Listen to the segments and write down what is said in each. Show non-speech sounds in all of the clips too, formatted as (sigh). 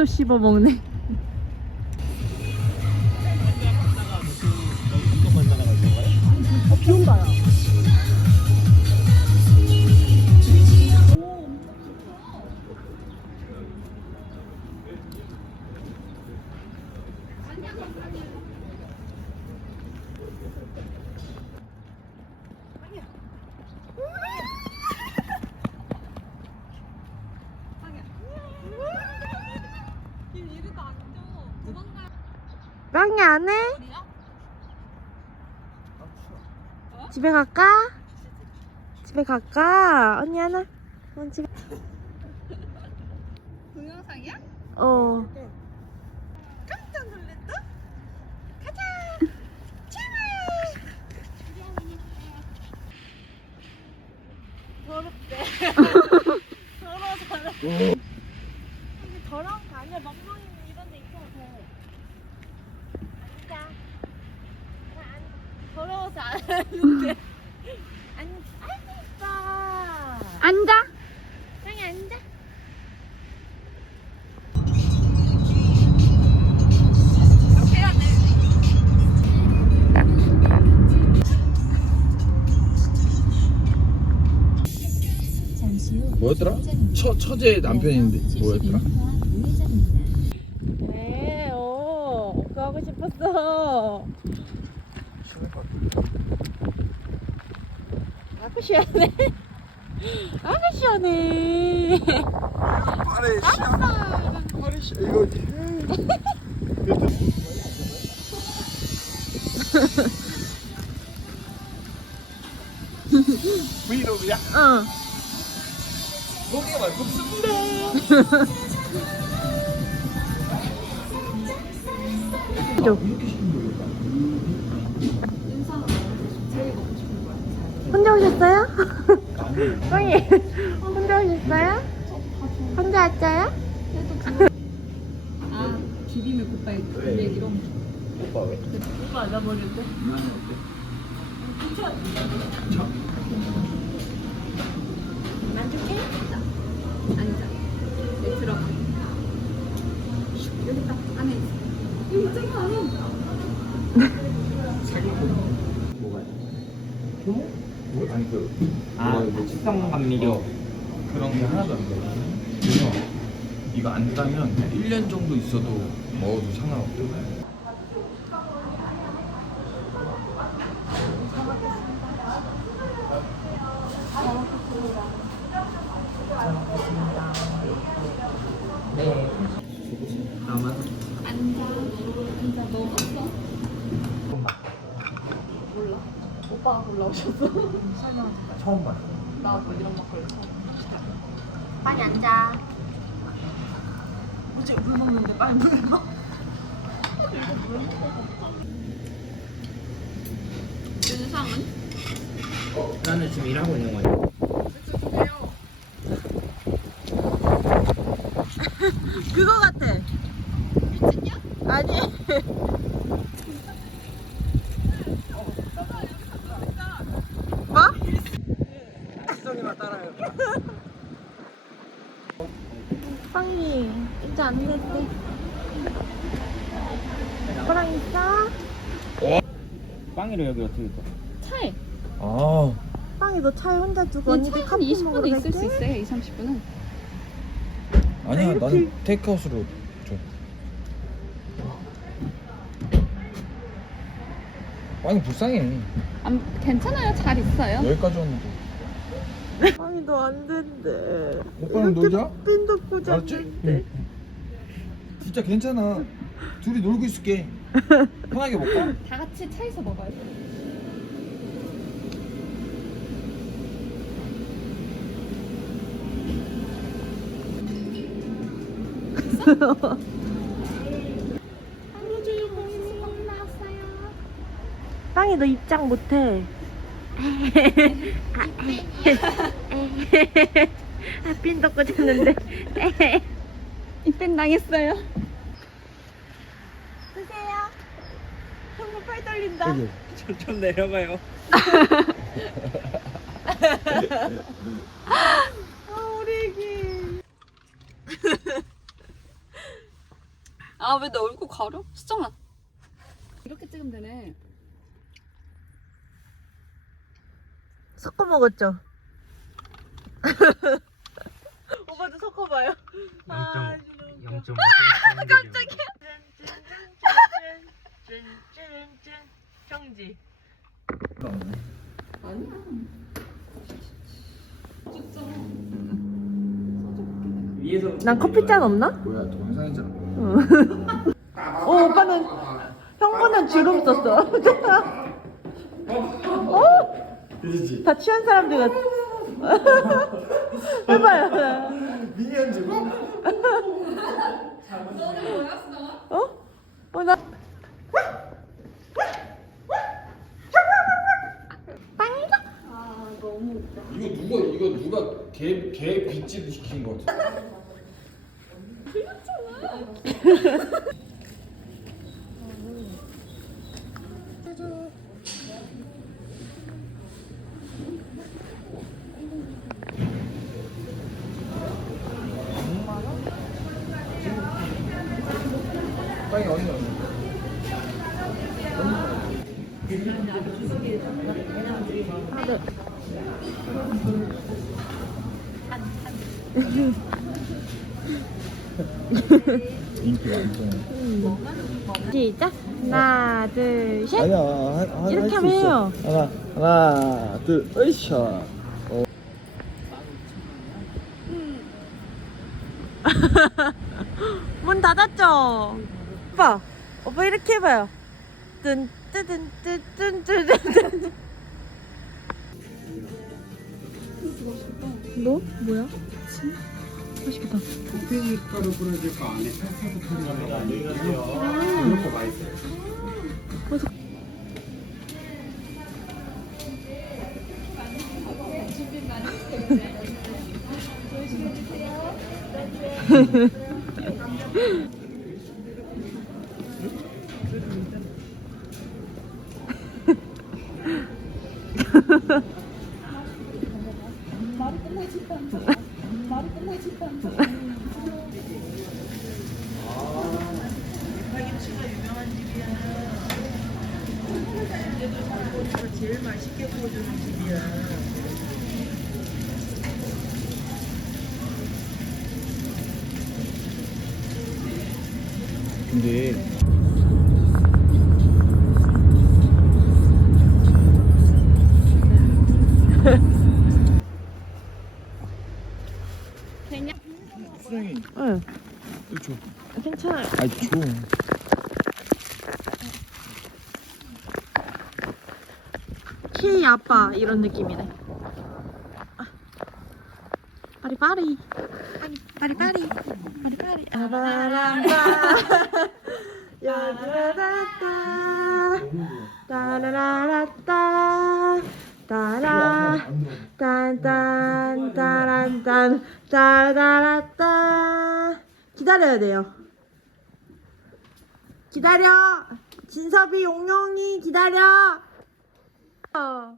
또 씹어 먹네. 빵이 안 해? 집에 갈까? 집에 갈까? 언니 하나? 언니 집에. 동영상이야? 어. 깜짝 놀랐다? 가자! 더럽대. (laughs) 더러워서 이게 더러운 거 아니야. 멍멍이는 이런 데 있어도 돼. 안, 더러워서 안 하는데. 앉, 앉아. 앉아. 형이 앉아. 뭐였더라? 처, 처제 남편인데 뭐였더라? 네, 어. 그거 하고 싶었어. 아구 시원해. 아구 시원해. 빠레 시야 빠레 시야 이거 브이로그야? 응. 고기가 말고 씁니 오셨어요? 형이 혼자 오셨어요? 혼자 왔어요? 아, 비빔을 곱발 얘기로. 오빠 왜? 오빠 나 모르겠어. 만족해? 앉아. 네, 들어가. 여기 딱 안에 있어. 여기 있잖아, 안에. 뭐가 효모? 뭐? 아니 그 아, 뭐야, 이거 식성 감미료. 그런 게 하나도 안 돼. 그래서 이거 안 따면 1년 정도 있어도 먹어도 상관없어. 네. 나만 앉아. 앉아. 먹었어? 몰라. 오빠가 골라오셨어. 설명하자. 처음 봤어. 나뭐 이런 막걸리 처음. 빨리 앉아. 어제 물 먹는데 빨리 물 먹어. 윤상은? 나는 지금 일하고 있는 거야. 그거 같아. 미쳤냐? 아니. 뭐? 식성이만 따라요. 빵이 이제 안 됐대. 호랑 있어? 빵이를 여기 어떻게 있어? 차에. 아 빵이 너 차에 혼자 두고 언니들 커피 먹으러 20분은 있을 수? 있어요, 2, 30분은. 아니야 나는 테이크아웃으로 줘. 빵이 불쌍해. 안, 괜찮아요, 잘 있어요. 여기까지 왔는데. 너안 된대. 오빠랑 이렇게 놀자. 빈도 알았지? 꽂았는데. 진짜 괜찮아. 둘이 놀고 있을게. 편하게 먹자. (laughs) 다 같이 차에서 먹어요. 빵이 너 입장 못해. (laughs) (laughs) 아, 빈도 꽂았는데. 입뺀 당했어요. 드세요. 정말 팔 떨린다. 좀, 좀 내려가요. (laughs) 아, 우리 애기. (laughs) 아왜 내 얼굴 가려? 수정아. 이렇게 찍으면 되네. 섞어 먹었죠? (laughs) 오빠도 섞어봐요. 아, 0.5cm. 깜짝이야. 경지. 위에서 난 커피잔 없나? 뭐야 동영상이잖아. (laughs) 어, 오빠는 형부는 주름 썼어. (laughs) 어? 그지 다 취한 사람들 같아. (laughs) 해봐요. 미니언 즈 어? 어, 나. 이거 누가 이거 누가 개개 빗질 시킨 거 같아. (laughs) (laughs) 빵이 어디? 인기 많죠. 시작. 하나, 둘, 셋. 아니야, 한, 한, 이렇게 할수 하면 있어. 해요. 하나, 하나, 둘, 으쌰. (laughs) 문 닫았죠? 오빠, 오빠 이렇게 해봐요. 뜬, 뜨든, 뜨든, 뜨든. 너? 뭐야? 맛있겠다. 고춧가루 뿌려줄 거 안에 살살도 뿌리는 안 되거든요. 아. 이렇게 맛있어요. (laughs) 근데 수영이 이런 느낌이네. 아. 빠리빠리. 빠리빠리. 빠리빠리. 아라란다. 야라라따. 따라라라따. 따라. 딴딴 따란딴 따라라따. 기다려야 돼요. 기다려. 진섭이 용용이 기다려. 아.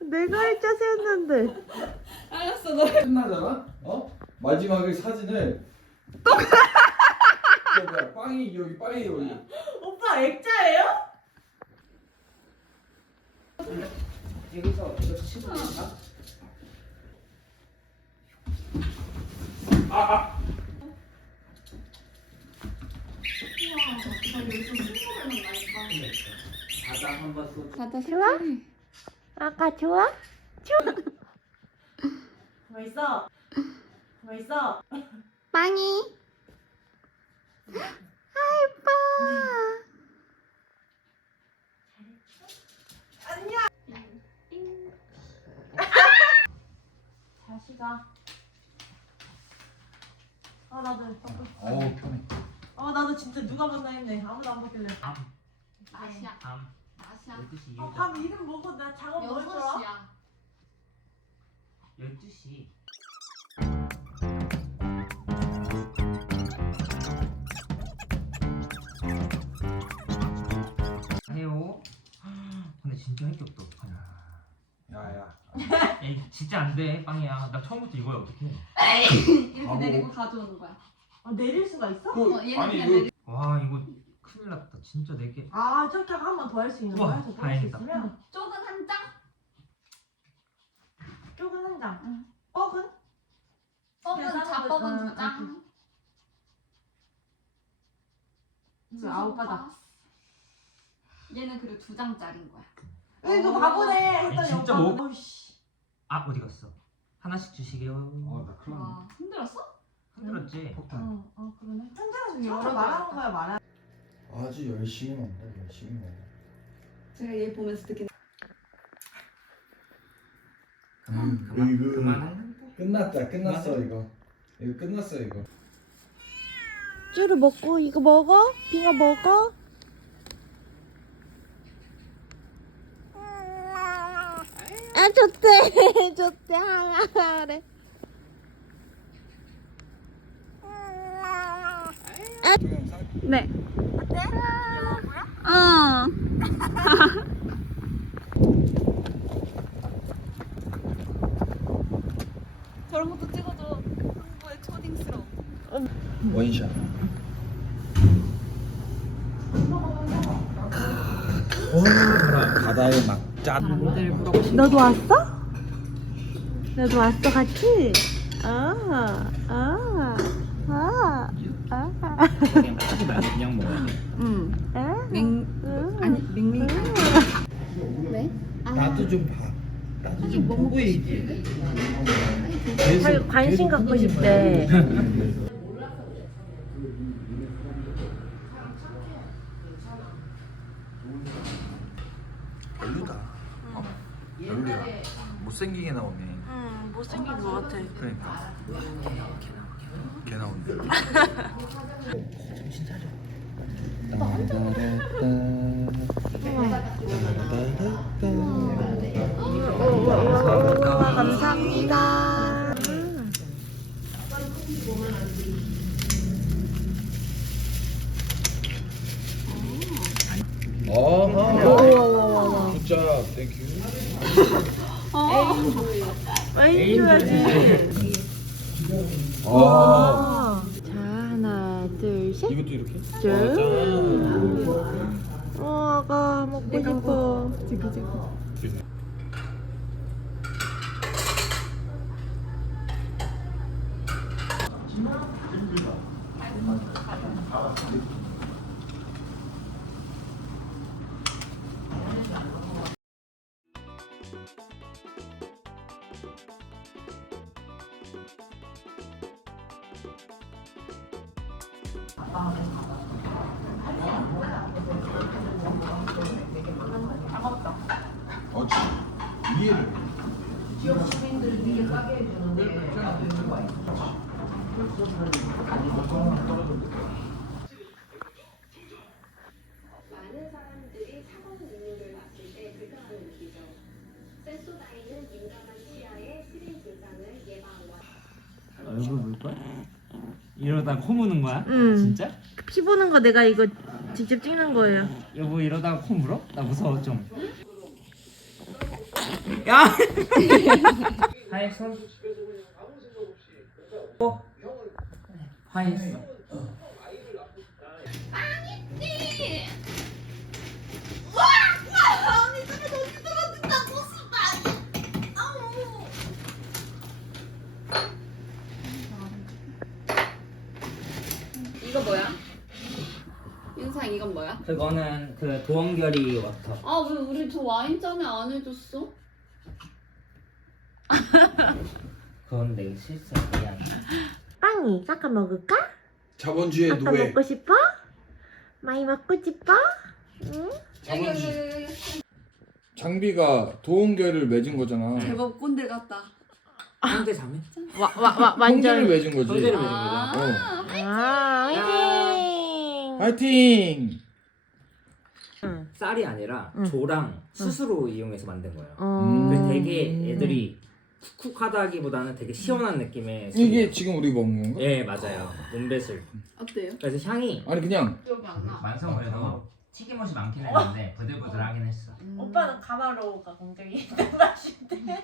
내가 일자 세웠는데. 알았어 너. 끝나잖아? 어? 마지막에 사진을 (laughs) 또 뭐야 빵이 여기 빵이 여기 오빠 액자예요? 여기서 이거 치고 있나? 바다 한번 쏘. 바다? 색깔이. 아까 좋아? 좋아. 멋있어. 멋있어. 빵이. 아 예뻐. 아 나도 어우 편해. 아 나도 진짜 누가 봤나 했네. 아무도 안 봤길래. 암. 맛이야. 암. 12시 이후다. 어, 아밥 이름 뭐고 나 작업 뭐 했더라? 6시야. 12시. 진짜 할게 없잖아 야야 (laughs) 야, 진짜 안 돼, 빵이야. 나 처음부터 이거야, 어떡해. (laughs) 이렇게 아, 내리고 가져오는 거야. 아 내릴 수가 있어? 그, 어, 아니 그냥 그 와, 이거 큰일 났다. 진짜 내게 아 저렇게 한 번 더 할 수 있는 우와, 거야? 할수 다행이다. 있으면 쪽은 한 장? 쪽은 한 장. 응. 뻑은? 뻑은 자뻑은 응, 두 장. 그 아홉 가닥. 얘는 그리고 두 장짜리인 거야. 어, 이거 바보네 했더니 진짜 오빠는 뭐- 어이씨. 아 어디 갔어 하나씩 주시게요 어나 큰일 났네 와 힘들었어? 흔들었지 폭탄 어, 어 그러네. 흔들어서 여러 말하는 거야 말아. 아주 열심히 먹는다 열심히 먹어 제가 얘 보면서 듣긴 그만 그만. 으이그. 그만해. 끝났다 끝났어 이거. 이거 끝났어 이거. 쭈루 먹고 이거 먹어? 빙어 먹어? 아 좋대. (laughs) 좋대 하래. 네. 어. 저런 것도 찍어도 홍보에 초딩스러워. 원샷 와 바다의 막짠 너도 왔어? 너도 왔어 같이? 아, 아, 아, 아, 그냥 하지 말고 그냥 먹어야 돼 응. 아. 맹 음. 아니 맹맹. 왜? 나도 좀 봐 나도 좀뭐 보고 얘기해 관- 관심 갖고 싶대. (laughs) 별로다 어? 별로야 못생기게 나오네 응, 못생긴 것 같아. 그러니까 개 나온대. 정신 차려 우와, 감사합니다. 어, 굿잡. 땡큐 에이, 줘야지. 어 어. 자, 하나, 둘, 셋. 이것도 이렇게? 쭉. 어, 아가 먹고 싶어. 어지 위에를 많은 사람들이 차가운 음료를 마실 때 불편함을 느끼죠. 센소다인은 민감한 치아의 시린 증상을 예방하고 얼굴 물 거야? 이러다 코 무는 거야? 응. 진짜? 피 보는 거 내가 이거 직접 찍는 거예요. 여보 이러다가 코 물어? 나 무서워 좀 야! 화했어? 어? 화했어 그거는 그 도원결이 워터 아 왜 우리 저 와인잔에 안 해줬어? 그건 내 실수야 미안 빵이 깎아 먹을까? 자본주의 깎아 노예 먹고 싶어? 많이 먹고 싶어? 응? 자본주의. 장비가 도원결을 맺은 거잖아 제법 꼰대 같다. 상대 자매? 와, 와, 와, 완전. 맺은 거지 형제를 맺은 아. 거죠 어. 아, 화이팅! 화이팅 쌀이 아니라 응. 조랑 스스로 이용해서 만든 거예요 어. 그래서 되게 애들이 쿡쿡하다기보다는 되게 시원한 느낌의 이게 술이에요. 지금 우리 먹는 건가? 예 맞아요 문배술 어때요? 그래서 향이 아니 그냥 기억이 안 나. 완성 그래도 튀김옷이 많긴 했는데 부들부들하긴 했어 오빠는 가마로가 굉장히 맛있대.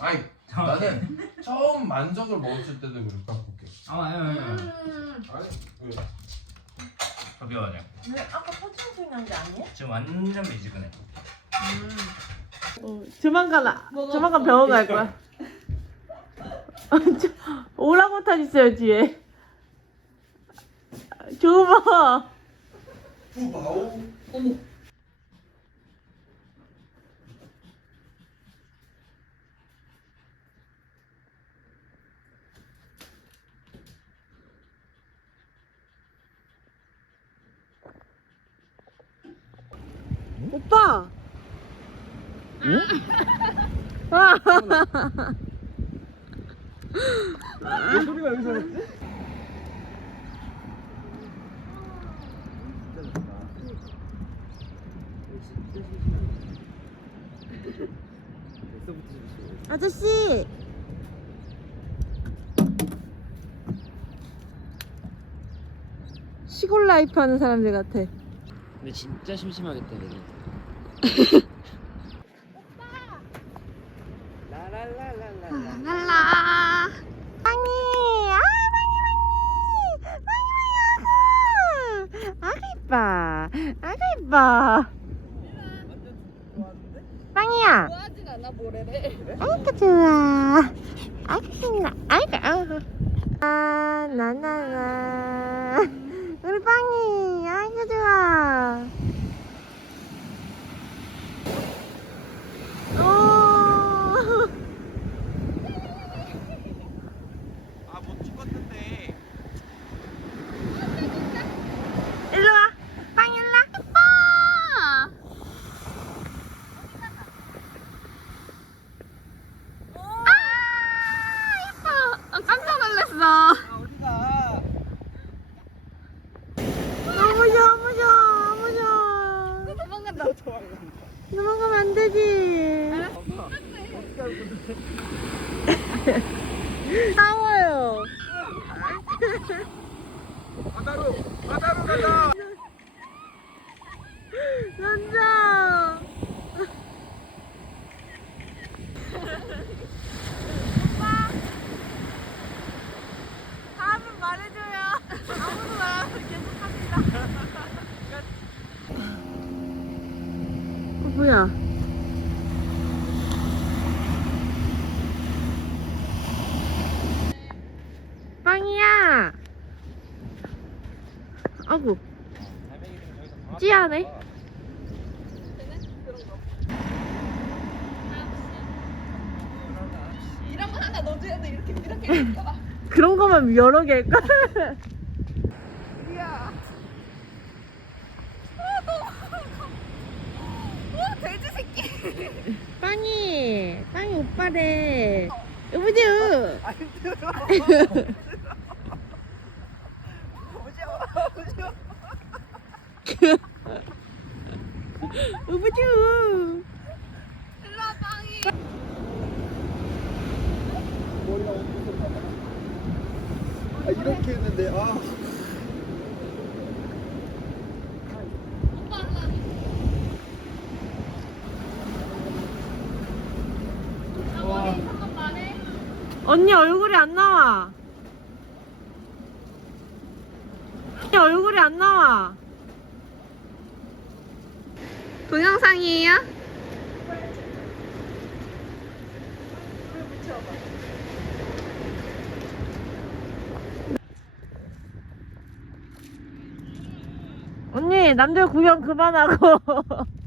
아니 나는 처음 만석을 먹었을 때도 그렇고 아, 아니, 아니, 아니. 더 비워야 돼. 근데 아까 소리 난게 아니야? 지금 완전 미지근해. 어, 조만간 아- 조만간 병원 갈 거야. (laughs) 저- 오랑우탄 있어요 뒤에. 줘봐. 오빠. 왜 소리가 여기서 났지? 아저씨. 시골 라이프 하는 사람들 같아. 근데 진짜 심심하겠다 얘네 랄라. 빵이. 아, 빵이, 빵이. 빵이, 빵이, 아가. 이뻐. 아가 이뻐. 빵이야. 좋아하진 않아 모래를. 아이고 좋아. 아이고 신나. 아이고. 아 나나나. 우리 빵이. 아이고 좋아. 오. 아못 찍었는데 일로 와. 빵 일로 와. 예뻐. 아, 예뻐. 아, 깜짝 놀랐어. 어디가 너무 좋아, 너무 좋아, 너무 좋아. 도망간다. 도망가면 안 되지. (laughs) 싸워요. 바다로 바다로 가자 난자. 오빠. 다음은 말해줘요. 아무도 말하면 계속합니다. 어, 뭐야? 빵이야. 아구. 찌하네. 이런 거 하나 넣어줘야 돼 이렇게 이렇게 있잖아. (laughs) 그런 거만 여러 개 할까? 우와 돼지 새끼. 빵이, 빵이 오빠래. 여보세요. 여보세요. 일로와 빵이. 머리가 어 (laughs) 가나 아 이렇게 했는데 아 오빠 하나. 나 머리 잠깐 말해. 언니 얼굴이 안 나와. 언니 얼굴이 안 나와. 동영상이에요? 언니 남들 구경 그만하고. (laughs)